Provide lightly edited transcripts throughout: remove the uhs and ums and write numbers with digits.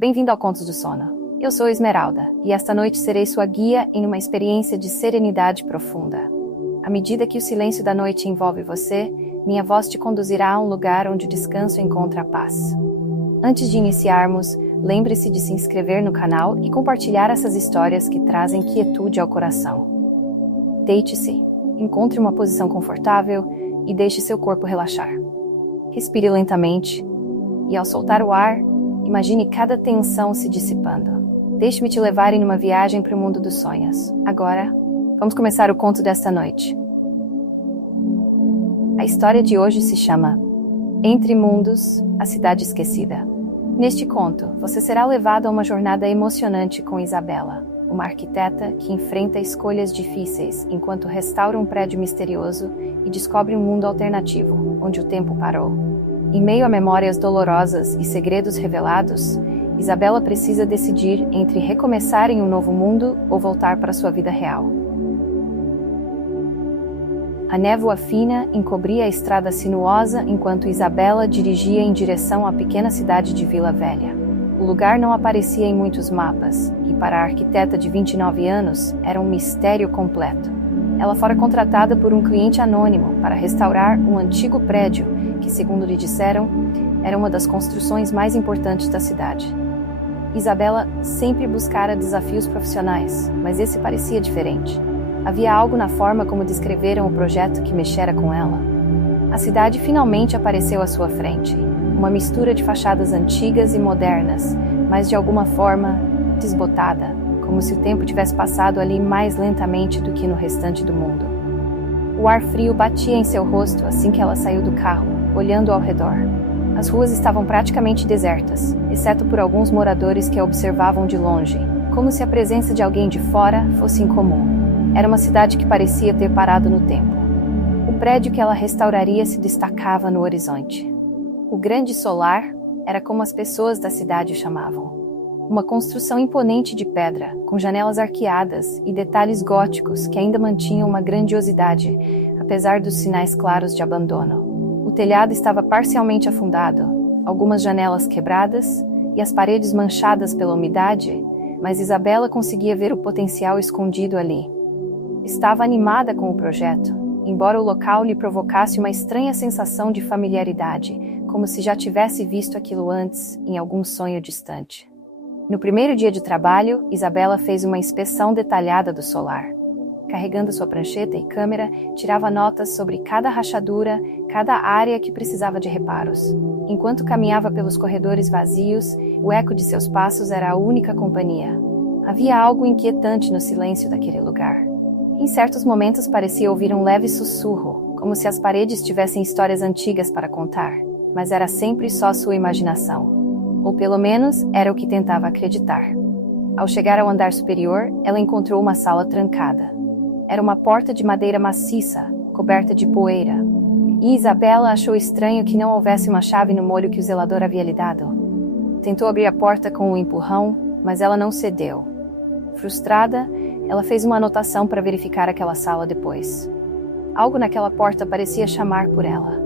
Bem-vindo ao Contos do Sono. Eu sou Esmeralda, e esta noite serei sua guia em uma experiência de serenidade profunda. À medida que o silêncio da noite envolve você, minha voz te conduzirá a um lugar onde o descanso encontra a paz. Antes de iniciarmos, lembre-se de se inscrever no canal e compartilhar essas histórias que trazem quietude ao coração. Deite-se, encontre uma posição confortável e deixe seu corpo relaxar. Respire lentamente e, ao soltar o ar, imagine cada tensão se dissipando. Deixe-me te levar em uma viagem para o mundo dos sonhos. Agora, vamos começar o conto desta noite. A história de hoje se chama Entre Mundos, a Cidade Esquecida. Neste conto, você será levado a uma jornada emocionante com Isabela, uma arquiteta que enfrenta escolhas difíceis enquanto restaura um prédio misterioso e descobre um mundo alternativo, onde o tempo parou. Em meio a memórias dolorosas e segredos revelados, Isabela precisa decidir entre recomeçar em um novo mundo ou voltar para sua vida real. A névoa fina encobria a estrada sinuosa enquanto Isabela dirigia em direção à pequena cidade de Vila Velha. O lugar não aparecia em muitos mapas, e para a arquiteta de 29 anos, era um mistério completo. Ela fora contratada por um cliente anônimo para restaurar um antigo prédio que, segundo lhe disseram, era uma das construções mais importantes da cidade. Isabela sempre buscara desafios profissionais, mas esse parecia diferente. Havia algo na forma como descreveram o projeto que mexera com ela. A cidade finalmente apareceu à sua frente, uma mistura de fachadas antigas e modernas, mas de alguma forma desbotada, como se o tempo tivesse passado ali mais lentamente do que no restante do mundo. O ar frio batia em seu rosto assim que ela saiu do carro, olhando ao redor. As ruas estavam praticamente desertas, exceto por alguns moradores que a observavam de longe, como se a presença de alguém de fora fosse incomum. Era uma cidade que parecia ter parado no tempo. O prédio que ela restauraria se destacava no horizonte. O Grande Solar era como as pessoas da cidade o chamavam. Uma construção imponente de pedra, com janelas arqueadas e detalhes góticos que ainda mantinham uma grandiosidade, apesar dos sinais claros de abandono. O telhado estava parcialmente afundado, algumas janelas quebradas e as paredes manchadas pela umidade, mas Isabela conseguia ver o potencial escondido ali. Estava animada com o projeto, embora o local lhe provocasse uma estranha sensação de familiaridade, como se já tivesse visto aquilo antes, em algum sonho distante. No primeiro dia de trabalho, Isabela fez uma inspeção detalhada do solar. Carregando sua prancheta e câmera, tirava notas sobre cada rachadura, cada área que precisava de reparos. Enquanto caminhava pelos corredores vazios, o eco de seus passos era a única companhia. Havia algo inquietante no silêncio daquele lugar. Em certos momentos parecia ouvir um leve sussurro, como se as paredes tivessem histórias antigas para contar, mas era sempre só sua imaginação. Ou pelo menos era o que tentava acreditar. Ao chegar ao andar superior, ela encontrou uma sala trancada. Era uma porta de madeira maciça, coberta de poeira. E Isabela achou estranho que não houvesse uma chave no molho que o zelador havia lhe dado. Tentou abrir a porta com um empurrão, mas ela não cedeu. Frustrada, ela fez uma anotação para verificar aquela sala depois. Algo naquela porta parecia chamar por ela.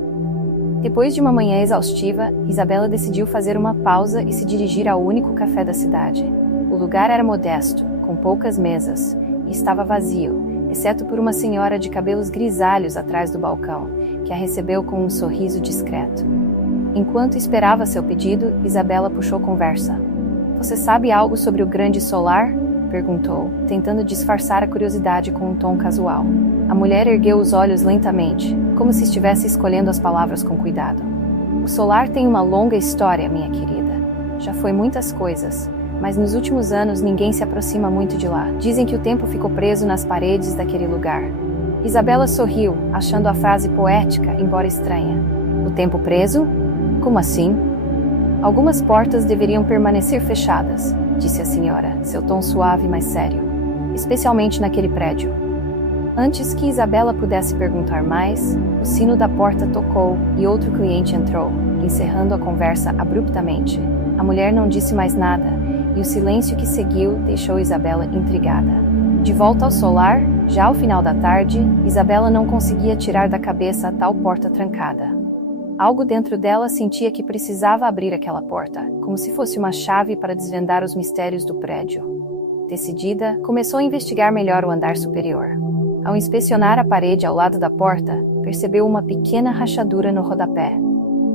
Depois de uma manhã exaustiva, Isabela decidiu fazer uma pausa e se dirigir ao único café da cidade. O lugar era modesto, com poucas mesas, e estava vazio, exceto por uma senhora de cabelos grisalhos atrás do balcão, que a recebeu com um sorriso discreto. Enquanto esperava seu pedido, Isabela puxou conversa. "Você sabe algo sobre o Grande Solar?" perguntou, tentando disfarçar a curiosidade com um tom casual. A mulher ergueu os olhos lentamente, como se estivesse escolhendo as palavras com cuidado. "O solar tem uma longa história, minha querida. Já foi muitas coisas, mas nos últimos anos ninguém se aproxima muito de lá. Dizem que o tempo ficou preso nas paredes daquele lugar." Isabela sorriu, achando a frase poética, embora estranha. "O tempo preso? Como assim?" "Algumas portas deveriam permanecer fechadas", disse a senhora, seu tom suave mas sério. "Especialmente naquele prédio." Antes que Isabela pudesse perguntar mais, o sino da porta tocou e outro cliente entrou, encerrando a conversa abruptamente. A mulher não disse mais nada, e o silêncio que seguiu deixou Isabela intrigada. De volta ao solar, já ao final da tarde, Isabela não conseguia tirar da cabeça a tal porta trancada. Algo dentro dela sentia que precisava abrir aquela porta, como se fosse uma chave para desvendar os mistérios do prédio. Decidida, começou a investigar melhor o andar superior. Ao inspecionar a parede ao lado da porta, percebeu uma pequena rachadura no rodapé.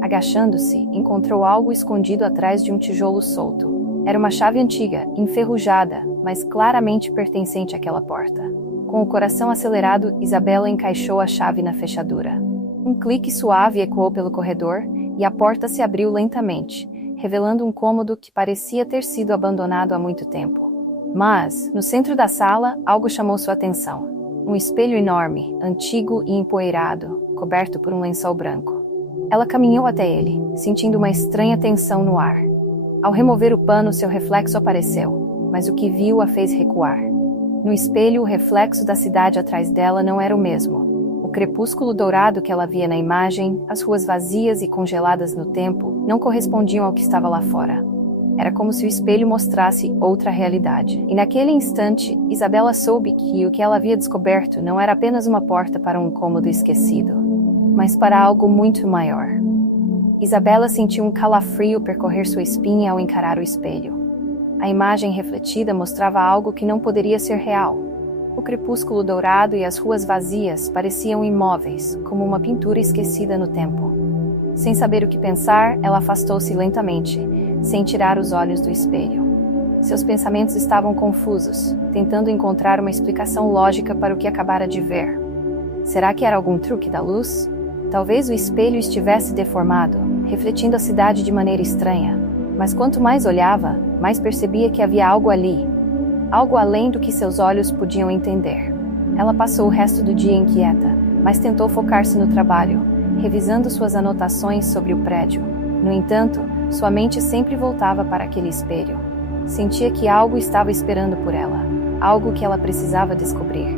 Agachando-se, encontrou algo escondido atrás de um tijolo solto. Era uma chave antiga, enferrujada, mas claramente pertencente àquela porta. Com o coração acelerado, Isabela encaixou a chave na fechadura. Um clique suave ecoou pelo corredor e a porta se abriu lentamente, revelando um cômodo que parecia ter sido abandonado há muito tempo. Mas, no centro da sala, algo chamou sua atenção. Um espelho enorme, antigo e empoeirado, coberto por um lençol branco. Ela caminhou até ele, sentindo uma estranha tensão no ar. Ao remover o pano, seu reflexo apareceu, mas o que viu a fez recuar. No espelho, o reflexo da cidade atrás dela não era o mesmo. O crepúsculo dourado que ela via na imagem, as ruas vazias e congeladas no tempo, não correspondiam ao que estava lá fora. Era como se o espelho mostrasse outra realidade. E naquele instante, Isabela soube que o que ela havia descoberto não era apenas uma porta para um cômodo esquecido, mas para algo muito maior. Isabela sentiu um calafrio percorrer sua espinha ao encarar o espelho. A imagem refletida mostrava algo que não poderia ser real. O crepúsculo dourado e as ruas vazias pareciam imóveis, como uma pintura esquecida no tempo. Sem saber o que pensar, ela afastou-se lentamente, sem tirar os olhos do espelho. Seus pensamentos estavam confusos, tentando encontrar uma explicação lógica para o que acabara de ver. Será que era algum truque da luz? Talvez o espelho estivesse deformado, refletindo a cidade de maneira estranha. Mas quanto mais olhava, mais percebia que havia algo ali. Algo além do que seus olhos podiam entender. Ela passou o resto do dia inquieta, mas tentou focar-se no trabalho, revisando suas anotações sobre o prédio. No entanto, sua mente sempre voltava para aquele espelho. Sentia que algo estava esperando por ela, algo que ela precisava descobrir.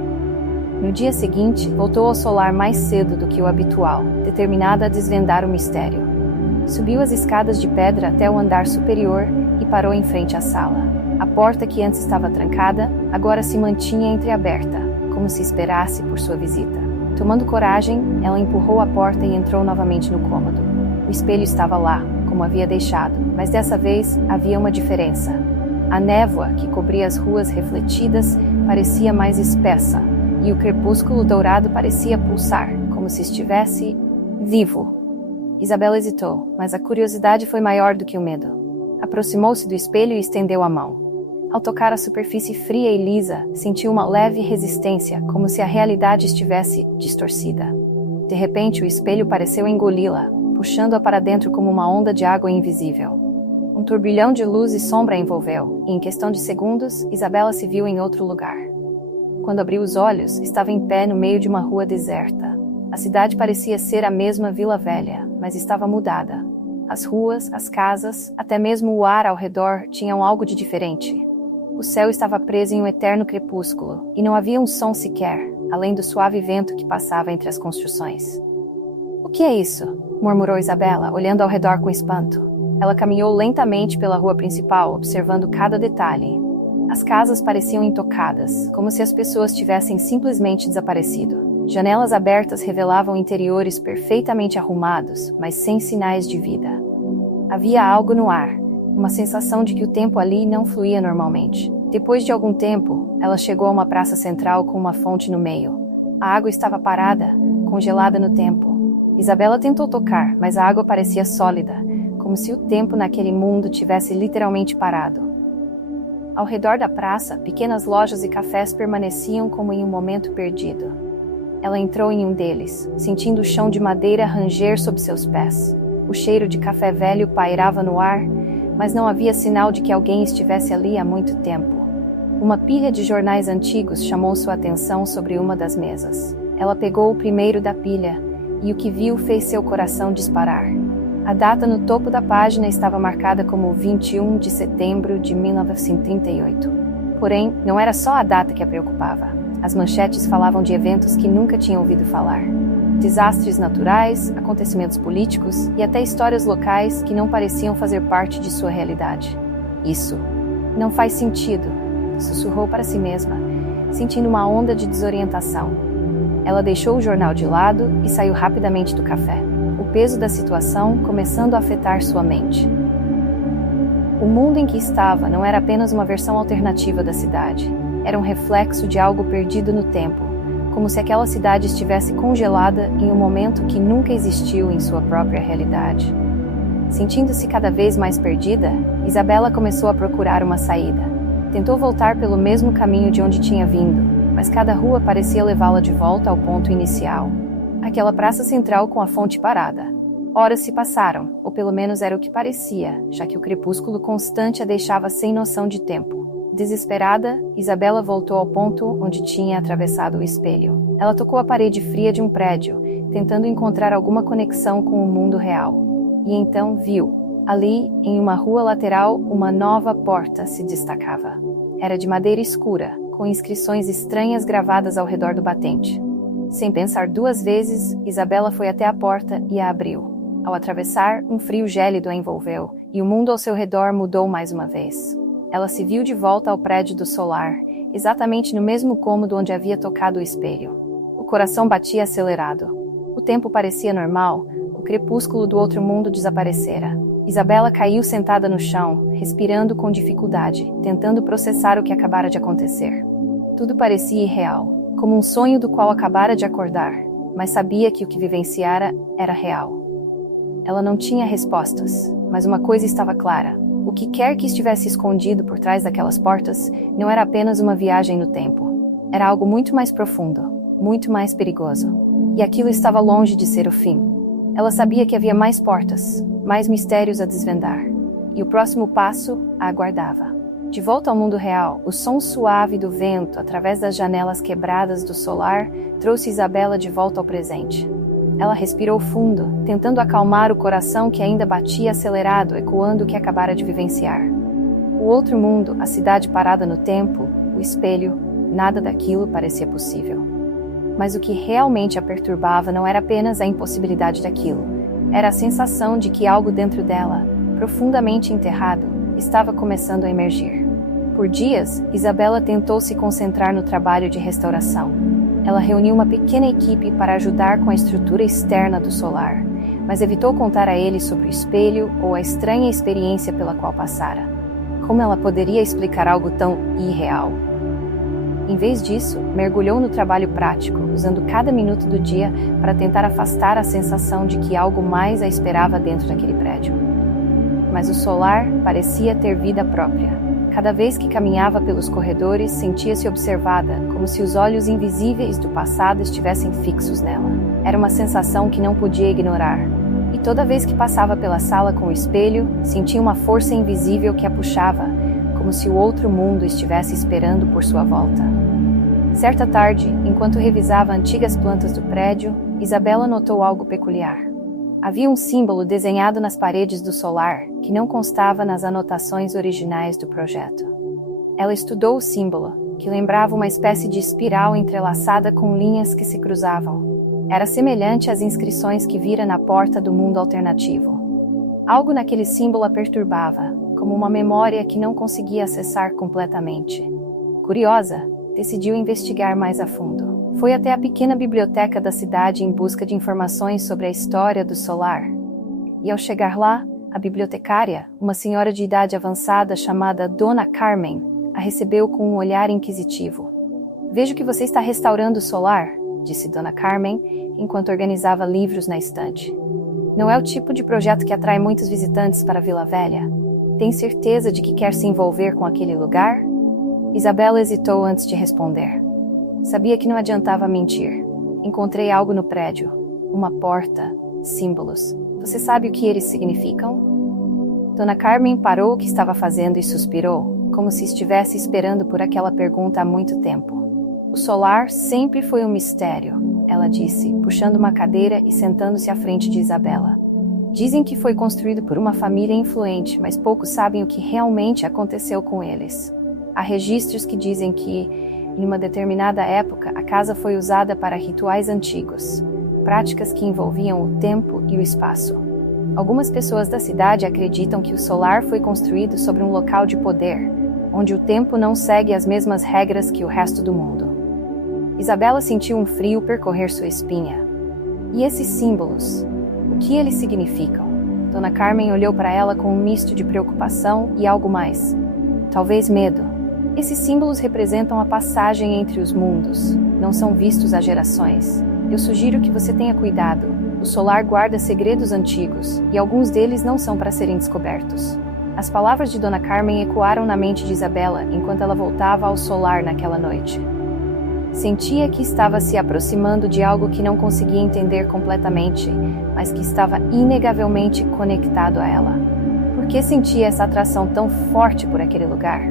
No dia seguinte, voltou ao solar mais cedo do que o habitual, determinada a desvendar o mistério. Subiu as escadas de pedra até o andar superior e parou em frente à sala. A porta que antes estava trancada, agora se mantinha entreaberta, como se esperasse por sua visita. Tomando coragem, ela empurrou a porta e entrou novamente no cômodo. O espelho estava lá, como havia deixado, mas dessa vez havia uma diferença. A névoa que cobria as ruas refletidas parecia mais espessa, e o crepúsculo dourado parecia pulsar, como se estivesse vivo. Isabela hesitou, mas a curiosidade foi maior do que o medo. Aproximou-se do espelho e estendeu a mão. Ao tocar a superfície fria e lisa, sentiu uma leve resistência, como se a realidade estivesse distorcida. De repente, o espelho pareceu engoli-la, puxando-a para dentro como uma onda de água invisível. Um turbilhão de luz e sombra a envolveu, e em questão de segundos, Isabela se viu em outro lugar. Quando abriu os olhos, estava em pé no meio de uma rua deserta. A cidade parecia ser a mesma Vila Velha, mas estava mudada. As ruas, as casas, até mesmo o ar ao redor tinham algo de diferente. O céu estava preso em um eterno crepúsculo, e não havia um som sequer, além do suave vento que passava entre as construções. "O que é isso?" murmurou Isabela, olhando ao redor com espanto. Ela caminhou lentamente pela rua principal, observando cada detalhe. As casas pareciam intocadas, como se as pessoas tivessem simplesmente desaparecido. Janelas abertas revelavam interiores perfeitamente arrumados, mas sem sinais de vida. Havia algo no ar, uma sensação de que o tempo ali não fluía normalmente. Depois de algum tempo, ela chegou a uma praça central com uma fonte no meio. A água estava parada, congelada no tempo. Isabela tentou tocar, mas a água parecia sólida, como se o tempo naquele mundo tivesse literalmente parado. Ao redor da praça, pequenas lojas e cafés permaneciam como em um momento perdido. Ela entrou em um deles, sentindo o chão de madeira ranger sob seus pés. O cheiro de café velho pairava no ar, mas não havia sinal de que alguém estivesse ali há muito tempo. Uma pilha de jornais antigos chamou sua atenção sobre uma das mesas. Ela pegou o primeiro da pilha, e o que viu fez seu coração disparar. A data no topo da página estava marcada como 21 de setembro de 1938. Porém, não era só a data que a preocupava. As manchetes falavam de eventos que nunca tinha ouvido falar. Desastres naturais, acontecimentos políticos e até histórias locais que não pareciam fazer parte de sua realidade. "Isso não faz sentido", sussurrou para si mesma, sentindo uma onda de desorientação. Ela deixou o jornal de lado e saiu rapidamente do café. O peso da situação começando a afetar sua mente. O mundo em que estava não era apenas uma versão alternativa da cidade, era um reflexo de algo perdido no tempo, como se aquela cidade estivesse congelada em um momento que nunca existiu em sua própria realidade. Sentindo-se cada vez mais perdida, Isabela começou a procurar uma saída. Tentou voltar pelo mesmo caminho de onde tinha vindo, mas cada rua parecia levá-la de volta ao ponto inicial. Aquela praça central com a fonte parada. Horas se passaram, ou pelo menos era o que parecia, já que o crepúsculo constante a deixava sem noção de tempo. Desesperada, Isabela voltou ao ponto onde tinha atravessado o espelho. Ela tocou a parede fria de um prédio, tentando encontrar alguma conexão com o mundo real. E então viu, ali, em uma rua lateral, uma nova porta se destacava. Era de madeira escura, com inscrições estranhas gravadas ao redor do batente. Sem pensar duas vezes, Isabela foi até a porta e a abriu. Ao atravessar, um frio gélido a envolveu, e o mundo ao seu redor mudou mais uma vez. Ela se viu de volta ao prédio do solar, exatamente no mesmo cômodo onde havia tocado o espelho. O coração batia acelerado. O tempo parecia normal, o crepúsculo do outro mundo desaparecera. Isabela caiu sentada no chão, respirando com dificuldade, tentando processar o que acabara de acontecer. Tudo parecia irreal, como um sonho do qual acabara de acordar, mas sabia que o que vivenciara era real. Ela não tinha respostas, mas uma coisa estava clara. O que quer que estivesse escondido por trás daquelas portas não era apenas uma viagem no tempo. Era algo muito mais profundo, muito mais perigoso. E aquilo estava longe de ser o fim. Ela sabia que havia mais portas, mais mistérios a desvendar. E o próximo passo a aguardava. De volta ao mundo real, o som suave do vento através das janelas quebradas do solar trouxe Isabela de volta ao presente. Ela respirou fundo, tentando acalmar o coração que ainda batia acelerado, ecoando o que acabara de vivenciar. O outro mundo, a cidade parada no tempo, o espelho, nada daquilo parecia possível. Mas o que realmente a perturbava não era apenas a impossibilidade daquilo, era a sensação de que algo dentro dela, profundamente enterrado, estava começando a emergir. Por dias, Isabela tentou se concentrar no trabalho de restauração. Ela reuniu uma pequena equipe para ajudar com a estrutura externa do solar, mas evitou contar a eles sobre o espelho ou a estranha experiência pela qual passara. Como ela poderia explicar algo tão irreal? Em vez disso, mergulhou no trabalho prático, usando cada minuto do dia para tentar afastar a sensação de que algo mais a esperava dentro daquele prédio. Mas o solar parecia ter vida própria. Cada vez que caminhava pelos corredores, sentia-se observada, como se os olhos invisíveis do passado estivessem fixos nela. Era uma sensação que não podia ignorar. E toda vez que passava pela sala com o espelho, sentia uma força invisível que a puxava, como se o outro mundo estivesse esperando por sua volta. Certa tarde, enquanto revisava antigas plantas do prédio, Isabela notou algo peculiar. Havia um símbolo desenhado nas paredes do solar que não constava nas anotações originais do projeto. Ela estudou o símbolo, que lembrava uma espécie de espiral entrelaçada com linhas que se cruzavam. Era semelhante às inscrições que vira na porta do mundo alternativo. Algo naquele símbolo a perturbava, como uma memória que não conseguia acessar completamente. Curiosa, decidiu investigar mais a fundo. Foi até a pequena biblioteca da cidade em busca de informações sobre a história do solar. E ao chegar lá, a bibliotecária, uma senhora de idade avançada chamada Dona Carmen, a recebeu com um olhar inquisitivo. "Vejo que você está restaurando o solar", disse Dona Carmen, enquanto organizava livros na estante. "Não é o tipo de projeto que atrai muitos visitantes para Vila Velha? Tem certeza de que quer se envolver com aquele lugar?" Isabela hesitou antes de responder. Sabia que não adiantava mentir. Encontrei algo no prédio. Uma porta. Símbolos. Você sabe o que eles significam? Dona Carmen parou o que estava fazendo e suspirou, como se estivesse esperando por aquela pergunta há muito tempo. "O solar sempre foi um mistério", ela disse, puxando uma cadeira e sentando-se à frente de Isabela. "Dizem que foi construído por uma família influente, mas poucos sabem o que realmente aconteceu com eles. Há registros que dizem que, em uma determinada época, a casa foi usada para rituais antigos, práticas que envolviam o tempo e o espaço. Algumas pessoas da cidade acreditam que o solar foi construído sobre um local de poder, onde o tempo não segue as mesmas regras que o resto do mundo." Isabela sentiu um frio percorrer sua espinha. E esses símbolos? O que eles significam? Dona Carmen olhou para ela com um misto de preocupação e algo mais. Talvez medo. Esses símbolos representam a passagem entre os mundos. Não são vistos há gerações. Eu sugiro que você tenha cuidado. O solar guarda segredos antigos, e alguns deles não são para serem descobertos. As palavras de Dona Carmen ecoaram na mente de Isabela enquanto ela voltava ao solar naquela noite. Sentia que estava se aproximando de algo que não conseguia entender completamente, mas que estava inegavelmente conectado a ela. Por que sentia essa atração tão forte por aquele lugar?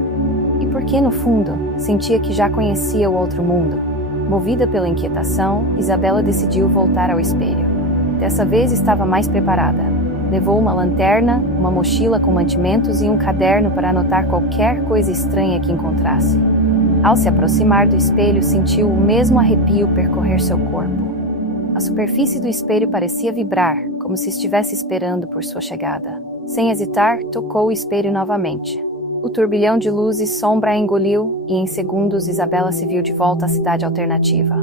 E por que, no fundo, sentia que já conhecia o outro mundo? Movida pela inquietação, Isabela decidiu voltar ao espelho. Dessa vez estava mais preparada. Levou uma lanterna, uma mochila com mantimentos e um caderno para anotar qualquer coisa estranha que encontrasse. Ao se aproximar do espelho, sentiu o mesmo arrepio percorrer seu corpo. A superfície do espelho parecia vibrar, como se estivesse esperando por sua chegada. Sem hesitar, tocou o espelho novamente. O turbilhão de luz e sombra a engoliu, e em segundos Isabela se viu de volta à cidade alternativa.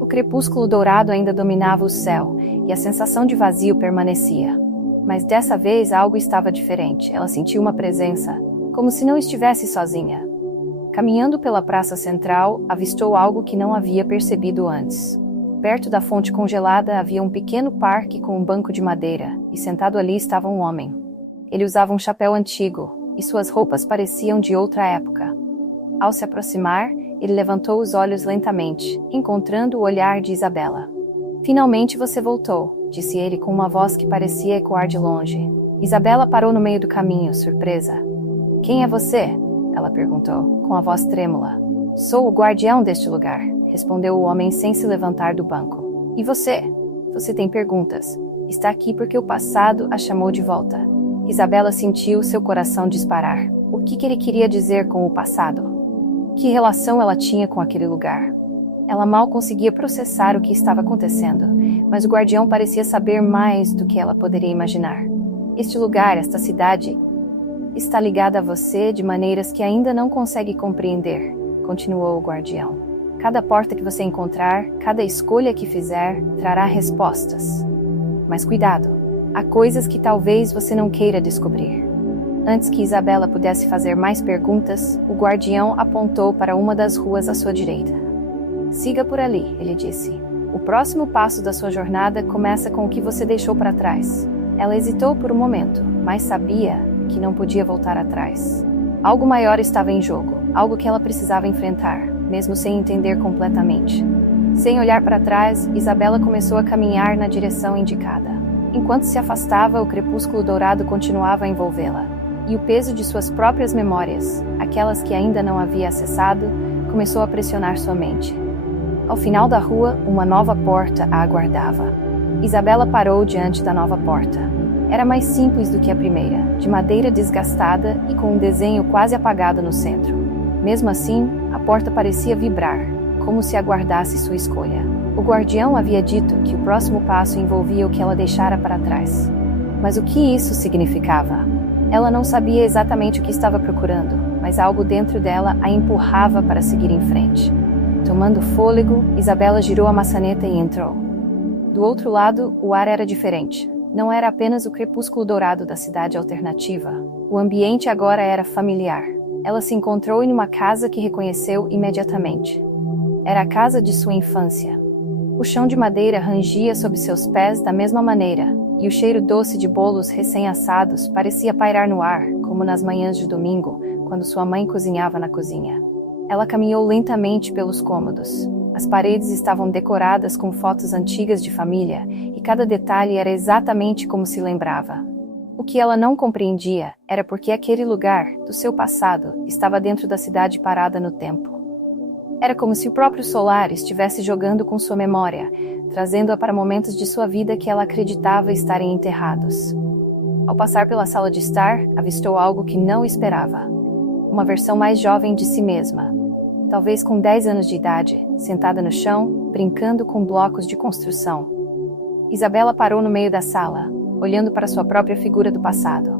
O crepúsculo dourado ainda dominava o céu, e a sensação de vazio permanecia. Mas dessa vez algo estava diferente. Ela sentiu uma presença, como se não estivesse sozinha. Caminhando pela praça central, avistou algo que não havia percebido antes. Perto da fonte congelada havia um pequeno parque com um banco de madeira, e sentado ali estava um homem. Ele usava um chapéu antigo, e suas roupas pareciam de outra época. Ao se aproximar, ele levantou os olhos lentamente, encontrando o olhar de Isabela. "Finalmente você voltou", disse ele com uma voz que parecia ecoar de longe. Isabela parou no meio do caminho, surpresa. "Quem é você?" ela perguntou, com a voz trêmula. "Sou o guardião deste lugar", respondeu o homem sem se levantar do banco. "E você? Você tem perguntas. Está aqui porque o passado a chamou de volta." Isabela sentiu seu coração disparar. O que ele queria dizer com o passado? Que relação ela tinha com aquele lugar? Ela mal conseguia processar o que estava acontecendo, mas o guardião parecia saber mais do que ela poderia imaginar. "Este lugar, esta cidade, está ligada a você de maneiras que ainda não consegue compreender", continuou o guardião. "Cada porta que você encontrar, cada escolha que fizer, trará respostas. Mas cuidado, há coisas que talvez você não queira descobrir." Antes que Isabela pudesse fazer mais perguntas, o guardião apontou para uma das ruas à sua direita. "Siga por ali", ele disse. "O próximo passo da sua jornada começa com o que você deixou para trás." Ela hesitou por um momento, mas sabia que não podia voltar atrás. Algo maior estava em jogo, algo que ela precisava enfrentar, mesmo sem entender completamente. Sem olhar para trás, Isabela começou a caminhar na direção indicada. Enquanto se afastava, o crepúsculo dourado continuava a envolvê-la, e o peso de suas próprias memórias, aquelas que ainda não havia acessado, começou a pressionar sua mente. Ao final da rua, uma nova porta a aguardava. Isabela parou diante da nova porta. Era mais simples do que a primeira, de madeira desgastada e com um desenho quase apagado no centro. Mesmo assim, a porta parecia vibrar, como se aguardasse sua escolha. O guardião havia dito que o próximo passo envolvia o que ela deixara para trás. Mas o que isso significava? Ela não sabia exatamente o que estava procurando, mas algo dentro dela a empurrava para seguir em frente. Tomando fôlego, Isabela girou a maçaneta e entrou. Do outro lado, o ar era diferente. Não era apenas o crepúsculo dourado da cidade alternativa. O ambiente agora era familiar. Ela se encontrou em uma casa que reconheceu imediatamente. Era a casa de sua infância. O chão de madeira rangia sob seus pés da mesma maneira, e o cheiro doce de bolos recém-assados parecia pairar no ar, como nas manhãs de domingo, quando sua mãe cozinhava na cozinha. Ela caminhou lentamente pelos cômodos. As paredes estavam decoradas com fotos antigas de família, e cada detalhe era exatamente como se lembrava. O que ela não compreendia era porque aquele lugar, do seu passado, estava dentro da cidade parada no tempo. Era como se o próprio solar estivesse jogando com sua memória, trazendo-a para momentos de sua vida que ela acreditava estarem enterrados. Ao passar pela sala de estar, avistou algo que não esperava. Uma versão mais jovem de si mesma. Talvez com 10 anos de idade, sentada no chão, brincando com blocos de construção. Isabela parou no meio da sala, olhando para sua própria figura do passado.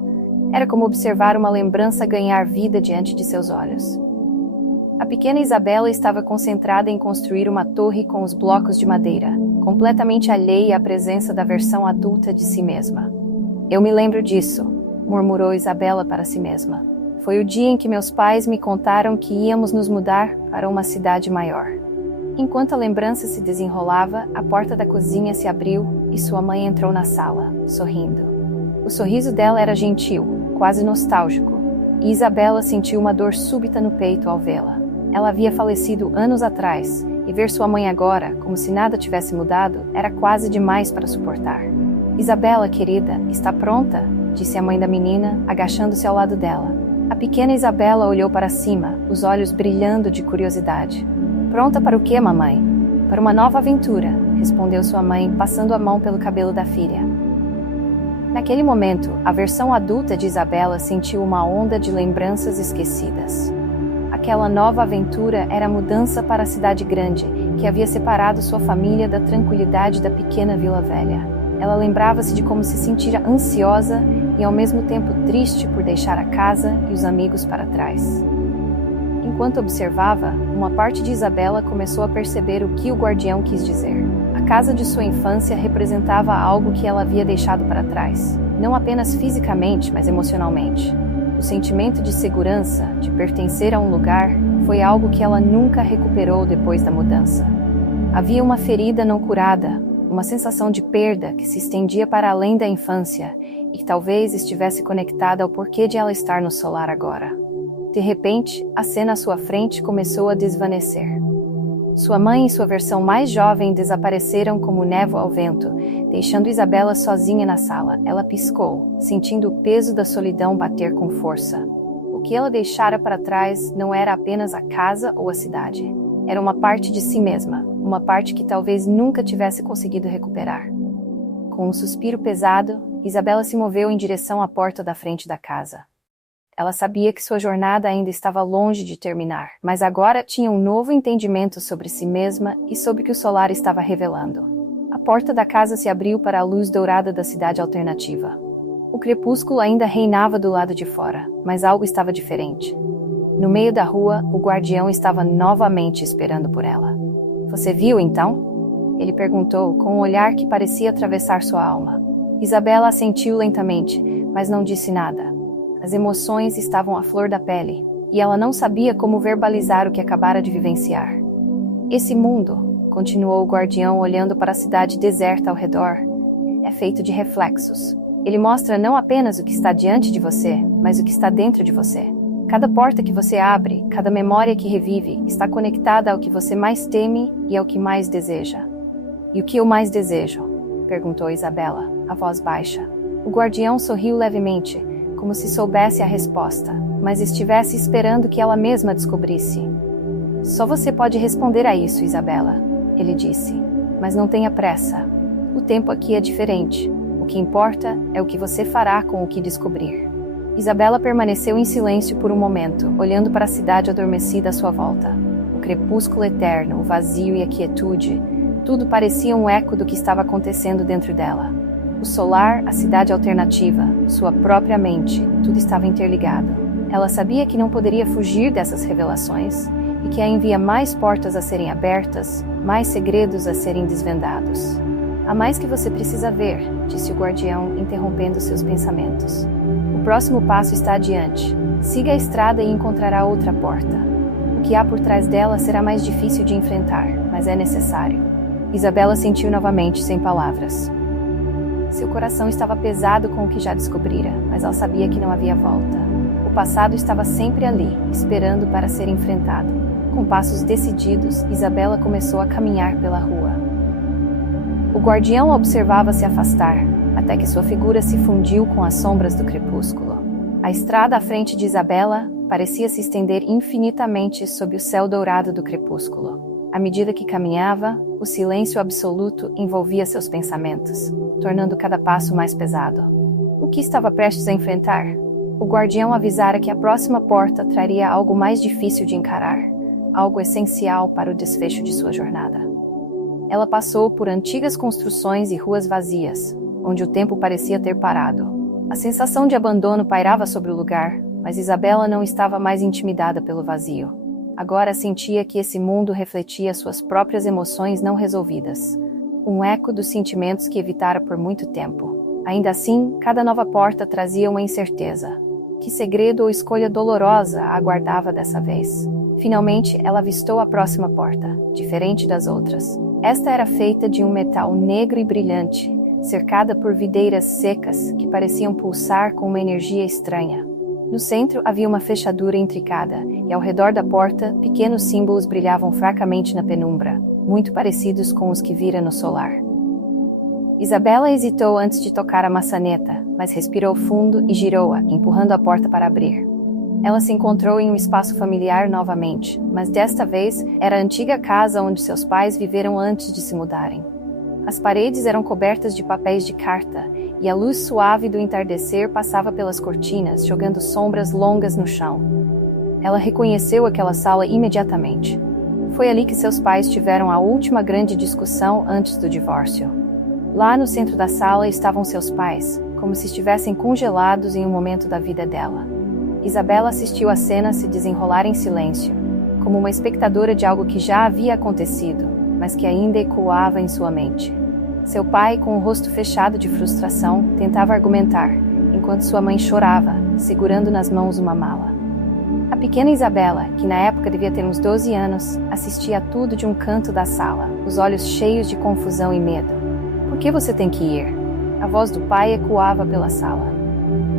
Era como observar uma lembrança ganhar vida diante de seus olhos. A pequena Isabela estava concentrada em construir uma torre com os blocos de madeira, completamente alheia à presença da versão adulta de si mesma. Eu me lembro disso, murmurou Isabela para si mesma. Foi o dia em que meus pais me contaram que íamos nos mudar para uma cidade maior. Enquanto a lembrança se desenrolava, a porta da cozinha se abriu e sua mãe entrou na sala, sorrindo. O sorriso dela era gentil, quase nostálgico, e Isabela sentiu uma dor súbita no peito ao vê-la. Ela havia falecido anos atrás, e ver sua mãe agora, como se nada tivesse mudado, era quase demais para suportar. Isabela, querida, está pronta? Disse a mãe da menina, agachando-se ao lado dela. A pequena Isabela olhou para cima, os olhos brilhando de curiosidade. Pronta para o quê, mamãe? Para uma nova aventura, respondeu sua mãe, passando a mão pelo cabelo da filha. Naquele momento, a versão adulta de Isabela sentiu uma onda de lembranças esquecidas. Aquela nova aventura era a mudança para a cidade grande, que havia separado sua família da tranquilidade da pequena Vila Velha. Ela lembrava-se de como se sentira ansiosa e ao mesmo tempo triste por deixar a casa e os amigos para trás. Enquanto observava, uma parte de Isabela começou a perceber o que o guardião quis dizer. A casa de sua infância representava algo que ela havia deixado para trás, não apenas fisicamente, mas emocionalmente. O sentimento de segurança, de pertencer a um lugar, foi algo que ela nunca recuperou depois da mudança. Havia uma ferida não curada, uma sensação de perda que se estendia para além da infância e que talvez estivesse conectada ao porquê de ela estar no solar agora. De repente, a cena à sua frente começou a desvanecer. Sua mãe e sua versão mais jovem desapareceram como névoa ao vento, deixando Isabela sozinha na sala. Ela piscou, sentindo o peso da solidão bater com força. O que ela deixara para trás não era apenas a casa ou a cidade. Era uma parte de si mesma, uma parte que talvez nunca tivesse conseguido recuperar. Com um suspiro pesado, Isabela se moveu em direção à porta da frente da casa. Ela sabia que sua jornada ainda estava longe de terminar, mas agora tinha um novo entendimento sobre si mesma e sobre o que o solar estava revelando. A porta da casa se abriu para a luz dourada da cidade alternativa. O crepúsculo ainda reinava do lado de fora, mas algo estava diferente. No meio da rua, o guardião estava novamente esperando por ela. Você viu, então? Ele perguntou, com um olhar que parecia atravessar sua alma. Isabela assentiu lentamente, mas não disse nada. As emoções estavam à flor da pele, e ela não sabia como verbalizar o que acabara de vivenciar. Esse mundo, continuou o guardião olhando para a cidade deserta ao redor, é feito de reflexos. Ele mostra não apenas o que está diante de você, mas o que está dentro de você. Cada porta que você abre, cada memória que revive, está conectada ao que você mais teme e ao que mais deseja. E o que eu mais desejo? Perguntou Isabela, a voz baixa. O guardião sorriu levemente, como se soubesse a resposta, mas estivesse esperando que ela mesma descobrisse. Só você pode responder a isso, Isabela, ele disse, mas não tenha pressa. O tempo aqui é diferente. O que importa é o que você fará com o que descobrir. Isabela permaneceu em silêncio por um momento, olhando para a cidade adormecida à sua volta. O crepúsculo eterno, o vazio e a quietude, tudo parecia um eco do que estava acontecendo dentro dela. O solar, a cidade alternativa, sua própria mente, tudo estava interligado. Ela sabia que não poderia fugir dessas revelações e que havia mais portas a serem abertas, mais segredos a serem desvendados. Há mais que você precisa ver, disse o guardião, interrompendo seus pensamentos. O próximo passo está adiante. Siga a estrada e encontrará outra porta. O que há por trás dela será mais difícil de enfrentar, mas é necessário. Isabela sentiu novamente, sem palavras. Seu coração estava pesado com o que já descobrira, mas ela sabia que não havia volta. O passado estava sempre ali, esperando para ser enfrentado. Com passos decididos, Isabela começou a caminhar pela rua. O guardião observava se afastar, até que sua figura se fundiu com as sombras do crepúsculo. A estrada à frente de Isabela parecia se estender infinitamente sob o céu dourado do crepúsculo. À medida que caminhava, o silêncio absoluto envolvia seus pensamentos, tornando cada passo mais pesado. O que estava prestes a enfrentar? O guardião avisara que a próxima porta traria algo mais difícil de encarar, algo essencial para o desfecho de sua jornada. Ela passou por antigas construções e ruas vazias, onde o tempo parecia ter parado. A sensação de abandono pairava sobre o lugar, mas Isabela não estava mais intimidada pelo vazio. Agora sentia que esse mundo refletia suas próprias emoções não resolvidas. Um eco dos sentimentos que evitara por muito tempo. Ainda assim, cada nova porta trazia uma incerteza. Que segredo ou escolha dolorosa a aguardava dessa vez? Finalmente, ela avistou a próxima porta, diferente das outras. Esta era feita de um metal negro e brilhante, cercada por videiras secas que pareciam pulsar com uma energia estranha. No centro havia uma fechadura intricada, e ao redor da porta, pequenos símbolos brilhavam fracamente na penumbra, muito parecidos com os que vira no solar. Isabela hesitou antes de tocar a maçaneta, mas respirou fundo e girou-a, empurrando a porta para abrir. Ela se encontrou em um espaço familiar novamente, mas desta vez era a antiga casa onde seus pais viveram antes de se mudarem. As paredes eram cobertas de papéis de carta, e a luz suave do entardecer passava pelas cortinas, jogando sombras longas no chão. Ela reconheceu aquela sala imediatamente. Foi ali que seus pais tiveram a última grande discussão antes do divórcio. Lá no centro da sala estavam seus pais, como se estivessem congelados em um momento da vida dela. Isabela assistiu a cena se desenrolar em silêncio, como uma espectadora de algo que já havia acontecido, mas que ainda ecoava em sua mente. Seu pai, com o rosto fechado de frustração, tentava argumentar, enquanto sua mãe chorava, segurando nas mãos uma mala. A pequena Isabela, que na época devia ter uns 12 anos, assistia a tudo de um canto da sala, os olhos cheios de confusão e medo. Por que você tem que ir? A voz do pai ecoava pela sala.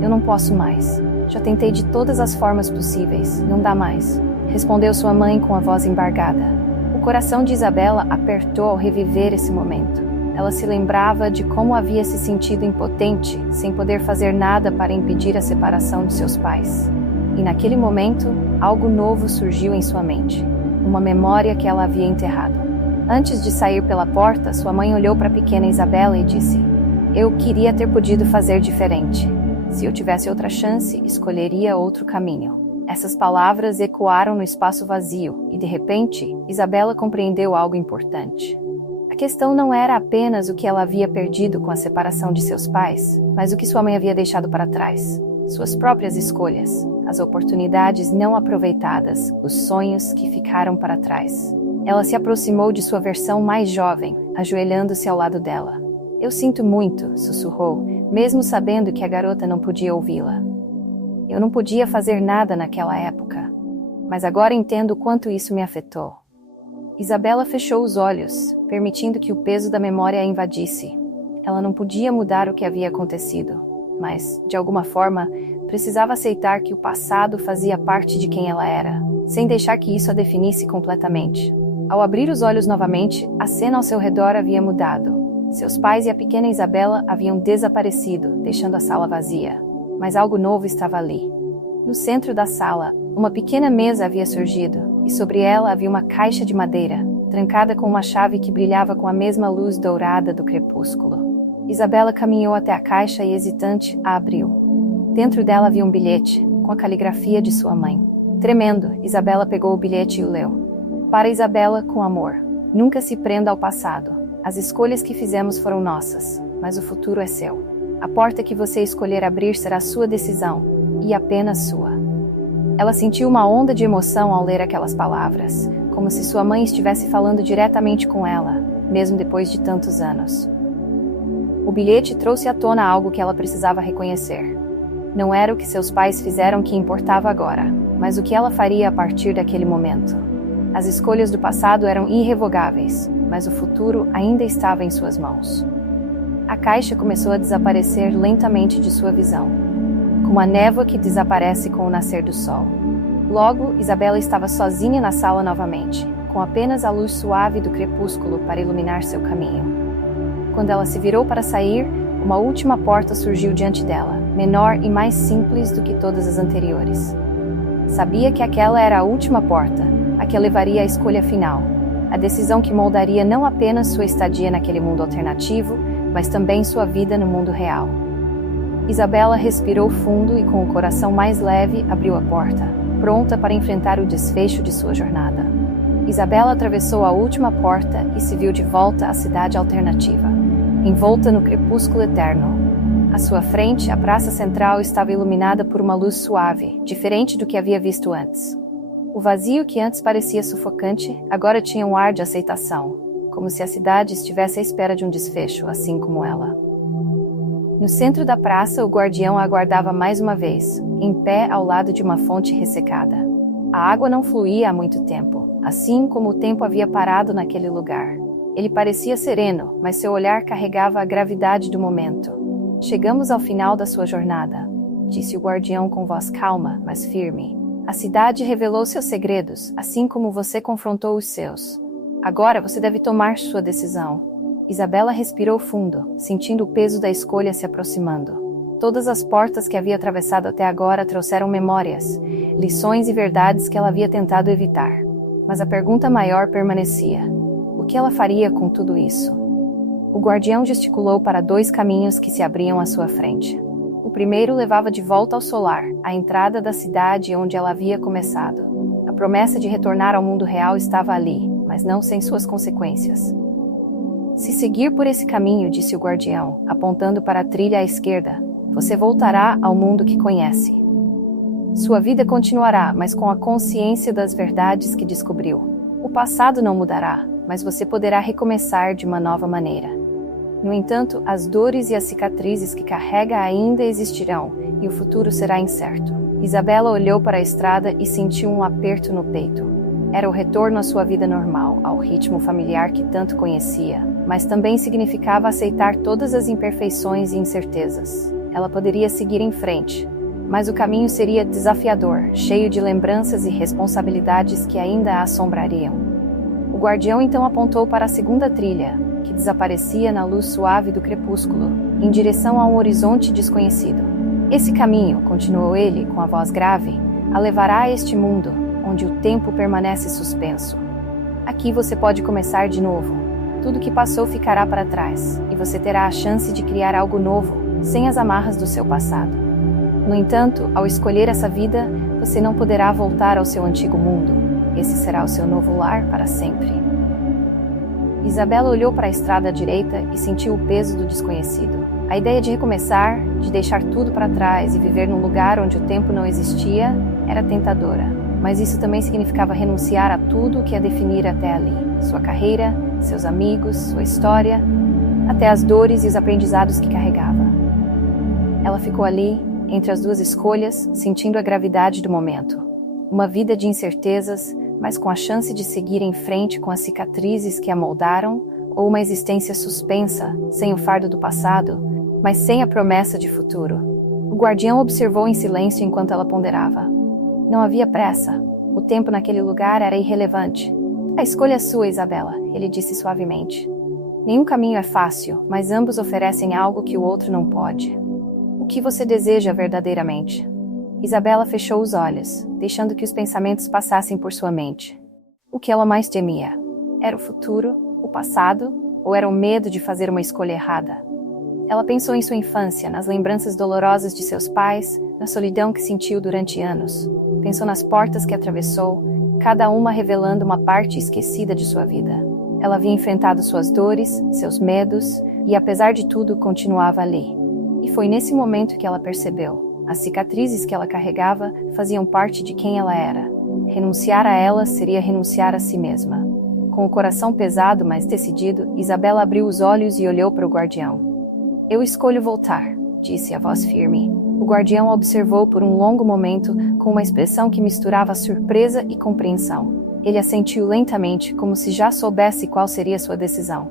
Eu não posso mais. Já tentei de todas as formas possíveis. Não dá mais. Respondeu sua mãe com a voz embargada. O coração de Isabela apertou ao reviver esse momento. Ela se lembrava de como havia se sentido impotente, sem poder fazer nada para impedir a separação de seus pais. E naquele momento, algo novo surgiu em sua mente. Uma memória que ela havia enterrado. Antes de sair pela porta, sua mãe olhou para a pequena Isabela e disse: Eu queria ter podido fazer diferente. Se eu tivesse outra chance, escolheria outro caminho. Essas palavras ecoaram no espaço vazio, e de repente, Isabela compreendeu algo importante. A questão não era apenas o que ela havia perdido com a separação de seus pais, mas o que sua mãe havia deixado para trás. Suas próprias escolhas, as oportunidades não aproveitadas, os sonhos que ficaram para trás. Ela se aproximou de sua versão mais jovem, ajoelhando-se ao lado dela. Eu sinto muito, sussurrou, mesmo sabendo que a garota não podia ouvi-la. Eu não podia fazer nada naquela época, mas agora entendo o quanto isso me afetou. Isabela fechou os olhos, permitindo que o peso da memória a invadisse. Ela não podia mudar o que havia acontecido, mas, de alguma forma, precisava aceitar que o passado fazia parte de quem ela era, sem deixar que isso a definisse completamente. Ao abrir os olhos novamente, a cena ao seu redor havia mudado. Seus pais e a pequena Isabela haviam desaparecido, deixando a sala vazia. Mas algo novo estava ali. No centro da sala, uma pequena mesa havia surgido, e sobre ela havia uma caixa de madeira, trancada com uma chave que brilhava com a mesma luz dourada do crepúsculo. Isabela caminhou até a caixa e, hesitante, a abriu. Dentro dela havia um bilhete, com a caligrafia de sua mãe. Tremendo, Isabela pegou o bilhete e o leu. Para Isabela, com amor. Nunca se prenda ao passado. As escolhas que fizemos foram nossas, mas o futuro é seu. A porta que você escolher abrir será sua decisão, e apenas sua. Ela sentiu uma onda de emoção ao ler aquelas palavras, como se sua mãe estivesse falando diretamente com ela, mesmo depois de tantos anos. O bilhete trouxe à tona algo que ela precisava reconhecer. Não era o que seus pais fizeram que importava agora, mas o que ela faria a partir daquele momento. As escolhas do passado eram irrevogáveis, mas o futuro ainda estava em suas mãos. A caixa começou a desaparecer lentamente de sua visão, como a névoa que desaparece com o nascer do sol. Logo, Isabela estava sozinha na sala novamente, com apenas a luz suave do crepúsculo para iluminar seu caminho. Quando ela se virou para sair, uma última porta surgiu diante dela, menor e mais simples do que todas as anteriores. Sabia que aquela era a última porta, a que a levaria à escolha final, a decisão que moldaria não apenas sua estadia naquele mundo alternativo, mas também sua vida no mundo real. Isabela respirou fundo e, com o coração mais leve, abriu a porta, pronta para enfrentar o desfecho de sua jornada. Isabela atravessou a última porta e se viu de volta à cidade alternativa, envolta no crepúsculo eterno. À sua frente, a praça central estava iluminada por uma luz suave, diferente do que havia visto antes. O vazio que antes parecia sufocante, agora tinha um ar de aceitação, como se a cidade estivesse à espera de um desfecho, assim como ela. No centro da praça, o guardião a aguardava mais uma vez, em pé ao lado de uma fonte ressecada. A água não fluía há muito tempo, assim como o tempo havia parado naquele lugar. Ele parecia sereno, mas seu olhar carregava a gravidade do momento. Chegamos ao final da sua jornada, disse o guardião com voz calma, mas firme. A cidade revelou seus segredos, assim como você confrontou os seus. Agora você deve tomar sua decisão. Isabela respirou fundo, sentindo o peso da escolha se aproximando. Todas as portas que havia atravessado até agora trouxeram memórias, lições e verdades que ela havia tentado evitar. Mas a pergunta maior permanecia. O que ela faria com tudo isso? O guardião gesticulou para 2 caminhos que se abriam à sua frente. O primeiro levava de volta ao solar, à entrada da cidade onde ela havia começado. A promessa de retornar ao mundo real estava ali, mas não sem suas consequências. Se seguir por esse caminho, disse o guardião, apontando para a trilha à esquerda, você voltará ao mundo que conhece. Sua vida continuará, mas com a consciência das verdades que descobriu. O passado não mudará, mas você poderá recomeçar de uma nova maneira. No entanto, as dores e as cicatrizes que carrega ainda existirão, e o futuro será incerto. Isabela olhou para a estrada e sentiu um aperto no peito. Era o retorno à sua vida normal, ao ritmo familiar que tanto conhecia, mas também significava aceitar todas as imperfeições e incertezas. Ela poderia seguir em frente, mas o caminho seria desafiador, cheio de lembranças e responsabilidades que ainda a assombrariam. O guardião então apontou para a segunda trilha, que desaparecia na luz suave do crepúsculo, em direção a um horizonte desconhecido. Esse caminho, continuou ele com a voz grave, a levará a este mundo, onde o tempo permanece suspenso. Aqui você pode começar de novo. Tudo que passou ficará para trás, e você terá a chance de criar algo novo, sem as amarras do seu passado. No entanto, ao escolher essa vida, você não poderá voltar ao seu antigo mundo. Esse será o seu novo lar para sempre. Isabela olhou para a estrada à direita e sentiu o peso do desconhecido. A ideia de recomeçar, de deixar tudo para trás e viver num lugar onde o tempo não existia, era tentadora. Mas isso também significava renunciar a tudo o que a definira até ali. Sua carreira, seus amigos, sua história, até as dores e os aprendizados que carregava. Ela ficou ali, entre as 2 escolhas, sentindo a gravidade do momento. Uma vida de incertezas, mas com a chance de seguir em frente com as cicatrizes que a moldaram, ou uma existência suspensa, sem o fardo do passado, mas sem a promessa de futuro. O guardião observou em silêncio enquanto ela ponderava. Não havia pressa. O tempo naquele lugar era irrelevante. A escolha é sua, Isabela, ele disse suavemente. Nenhum caminho é fácil, mas ambos oferecem algo que o outro não pode. O que você deseja verdadeiramente? Isabela fechou os olhos, deixando que os pensamentos passassem por sua mente. O que ela mais temia? Era o futuro, o passado, ou era o medo de fazer uma escolha errada? Ela pensou em sua infância, nas lembranças dolorosas de seus pais, na solidão que sentiu durante anos. Pensou nas portas que atravessou, cada uma revelando uma parte esquecida de sua vida. Ela havia enfrentado suas dores, seus medos, e apesar de tudo, continuava ali. E foi nesse momento que ela percebeu. As cicatrizes que ela carregava faziam parte de quem ela era. Renunciar a elas seria renunciar a si mesma. Com o coração pesado, mas decidido, Isabela abriu os olhos e olhou para o guardião. Eu escolho voltar, disse a voz firme. O guardião a observou por um longo momento, com uma expressão que misturava surpresa e compreensão. Ele assentiu lentamente, como se já soubesse qual seria sua decisão.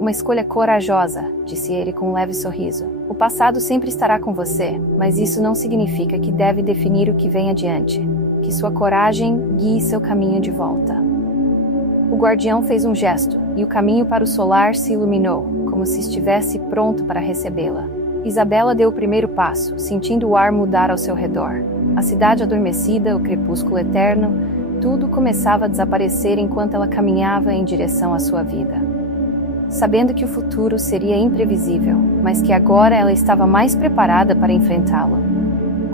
Uma escolha corajosa, disse ele com um leve sorriso. O passado sempre estará com você, mas isso não significa que deve definir o que vem adiante. Que sua coragem guie seu caminho de volta. O guardião fez um gesto, e o caminho para o solar se iluminou, como se estivesse pronto para recebê-la. Isabela deu o primeiro passo, sentindo o ar mudar ao seu redor. A cidade adormecida, o crepúsculo eterno, tudo começava a desaparecer enquanto ela caminhava em direção à sua vida. Sabendo que o futuro seria imprevisível, mas que agora ela estava mais preparada para enfrentá-lo.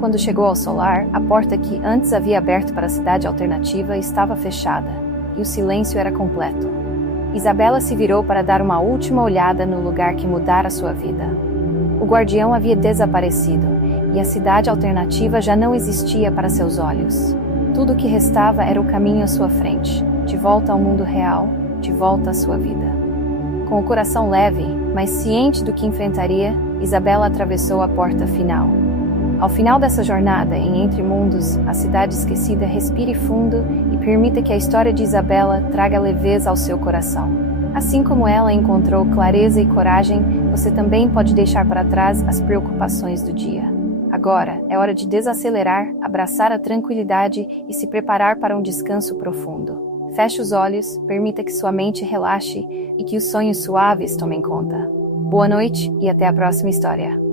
Quando chegou ao solar, a porta que antes havia aberto para a cidade alternativa estava fechada, e o silêncio era completo. Isabela se virou para dar uma última olhada no lugar que mudara sua vida. O guardião havia desaparecido, e a cidade alternativa já não existia para seus olhos. Tudo o que restava era o caminho à sua frente, de volta ao mundo real, de volta à sua vida. Com o coração leve, mas ciente do que enfrentaria, Isabela atravessou a porta final. Ao final dessa jornada em Entre Mundos, a cidade esquecida respire fundo e permita que a história de Isabela traga leveza ao seu coração. Assim como ela encontrou clareza e coragem, você também pode deixar para trás as preocupações do dia. Agora é hora de desacelerar, abraçar a tranquilidade e se preparar para um descanso profundo. Feche os olhos, permita que sua mente relaxe e que os sonhos suaves tomem conta. Boa noite e até a próxima história.